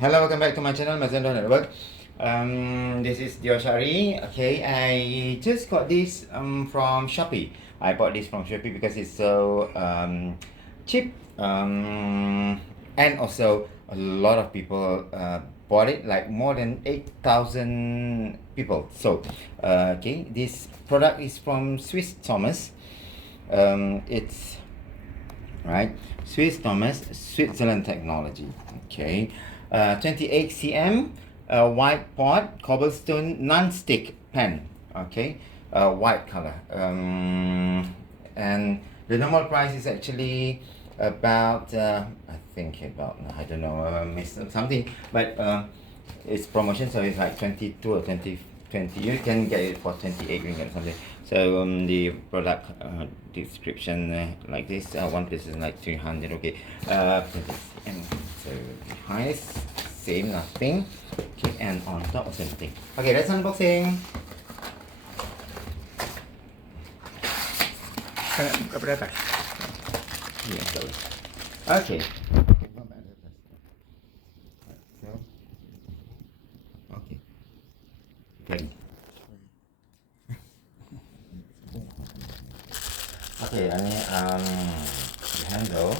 Hello, welcome back to my channel, Maison Dor Network. This is Dior Shaari. Okay, I just got this from Shopee. I bought this from Shopee because it's so cheap. And also a lot of people bought it, like more than 8,000 people. So, okay, this product is from Swiss Thomas. It's right, Swiss Thomas, Switzerland technology. Okay. 28 cm white pot cobblestone non-stick pan. Okay, white color. And the normal price is actually about I think about, I don't know, something, but it's promotion, so it's like 22 or 20. You can get it for 28 ringgit or something. So the product description like this, one piece is like 300. Okay, and so behind is same, nothing. Okay, and on top of same thing. Okay, let's unboxing. Buka pada atas. Yeah, sorry. Okay. So, okay. Ready. Okay, ini the handle.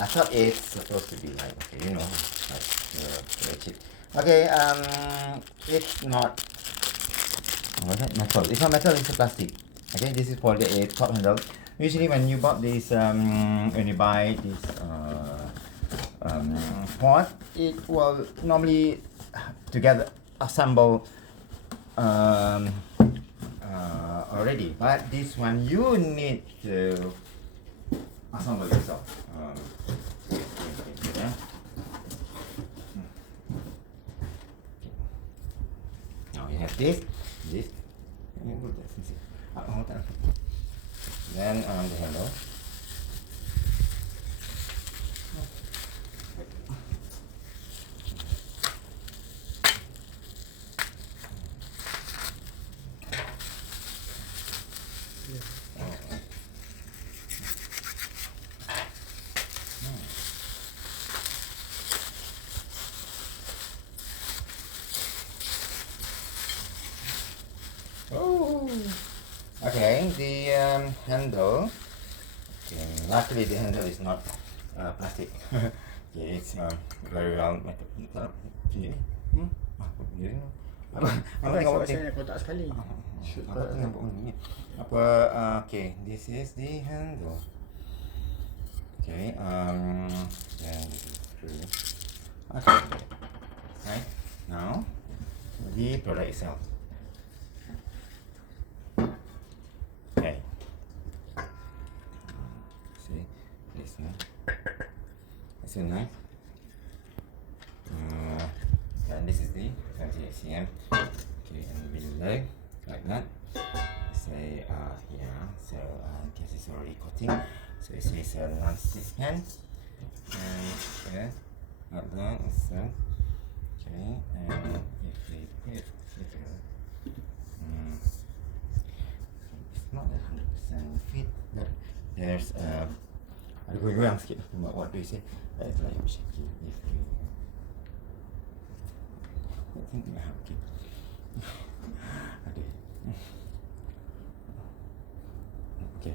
I thought it's supposed to be like, okay, you know, like very cheap. Okay, it's not. What's that? Metal. It's not metal. It's a plastic. Okay, this is for the top handle. Usually, when you bought this, when you buy this pot, it will normally together assemble already, but this one you need to assemble yourself. Now you have this. Then the handle. Oh, okay. The handle. Okay, luckily the handle is not plastic. Okay, it's very well metal. Apa Apa saya kotak sekali. okay, this is the handle. Okay, then this is true. Okay, right now the product itself. Okay, see this one. It's so nice. And this is the 28 cm. Okay, and below like that. Say yeah. So I guess it's already coating. So it says non-stick pan. And yeah, like that. So okay, and if we put it here, it's not 100% fit, but there's ada goyang sikit. What do you say? It's like shaky. If we, I think we have to. Okay. Okay.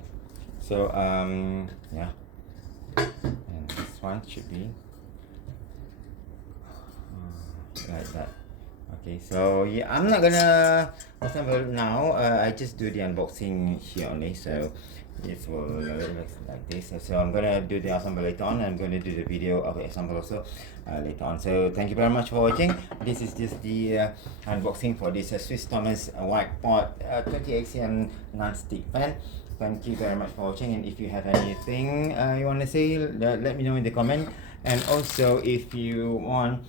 So yeah, and this one should be like that. Okay, so yeah, I'm not gonna assemble now. I just do the unboxing here only, so it will look like this. So I'm gonna do the assembly later on. I'm gonna do the video of the assemble also later on. So thank you very much for watching. This is just the unboxing for this Swiss Thomas white pot 28 cm non-stick pan. Thank you very much for watching, and if you have anything you want to say, let me know in the comment. And also, if you want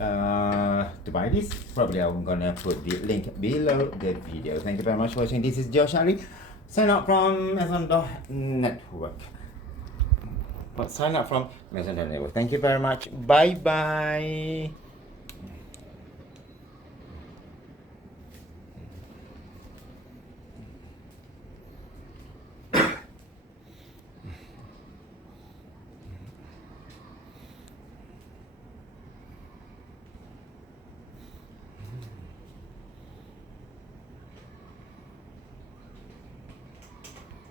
to buy this, probably I'm gonna put the link below the video. Thank you very much for watching. This is DiorShaari. Sign up from Maison Dor Network. Sign up from Maison Dor Network. Thank you very much. Bye bye.